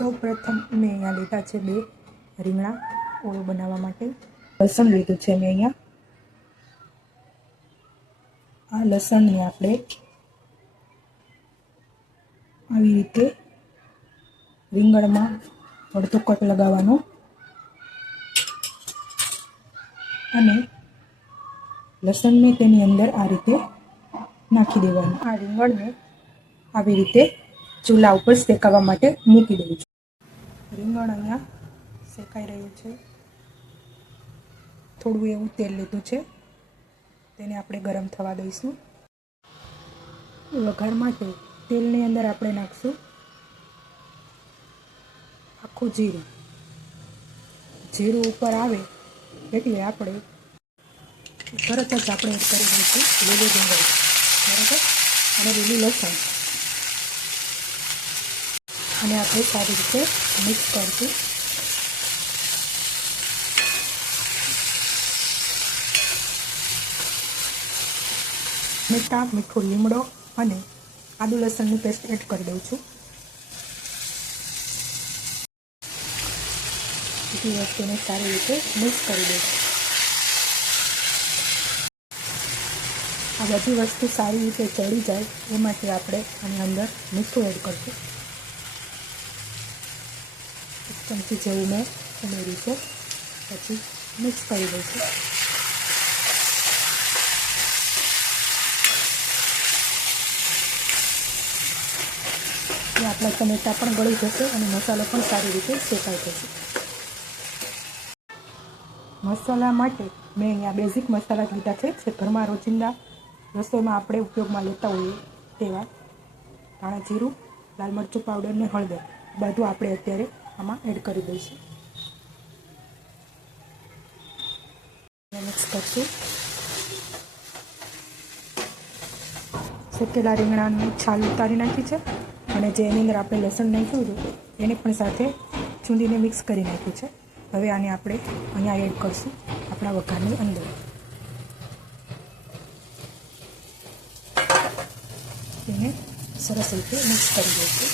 સૌ પ્રથમ મેં અહીંયા લીધા છે 2 રીંગણા ઓળો બનાવવા માટે. લસણ લીધું છે મેં અહીંયા. આ લસણને આપણે આવી રીતે રીંગણમાં અડધો કટ લગાવવાનો અને લસણને તેની અંદર આ રીતે નાખી દેવાનું. આ રીંગણને આવી રીતે ચૂલા ઉપર શેકાવા માટે મૂકી દઉં છું. રીંગણ અહીંયા શેકાઈ રહ્યું છે. થોડું એવું તેલ લીધું છે, તેને આપણે ગરમ થવા દઈશું. વઘાર માટે તેલની અંદર આપણે નાખશું આખું જીરું. જીરું ઉપર આવે એટલે આપણે તરત જ આપણે એડ કરી દઈશું લીલું ડુંગળી, બરાબર, અને લીલું લસણ, અને આપણે સારી રીતે મિક્સ કરીશું. મીઠો લીમડો અને આદુ લસણની પેસ્ટ એડ કરી દઉં છું. બધી વસ્તુને સારી રીતે મિક્સ કરી દઈશું. આ બધી વસ્તુ સારી રીતે ચડી જાય એ માટે આપણે આની અંદર મીઠું એડ કરીશું. 1 ચમચી જેવું મેં ઉમેર્યું છે. પછી મિક્સ કરી દઈશું. આપણા ટમેટા પણ ગળી જશે અને મસાલો પણ સારી રીતે શેકાઈ જશે. મસાલા માટે મેં અહીંયા બેઝિક મસાલા લીધા છે, જે ઘરમાં રોજિંદા રસોઈમાં આપણે ઉપયોગમાં લેતા હોઈએ તેવા. ધાણા જીરું, લાલ મરચું પાવડર ને હળદર બધું આપણે અત્યારે આમાં એડ કરી દઈશું. મિક્સ કરીશું. શેકેલા રીંગણાની છાલ ઉતારી નાખી છે અને જે એની અંદર આપણે લસણ નાખ્યું હતું એને પણ સાથે ચૂંદીને મિક્સ કરી નાખ્યું છે. હવે આને આપણે અહીંયા એડ કરીશું આપણા વઘારની અંદર. એને સરસ રીતે મિક્સ કરી દઈશું.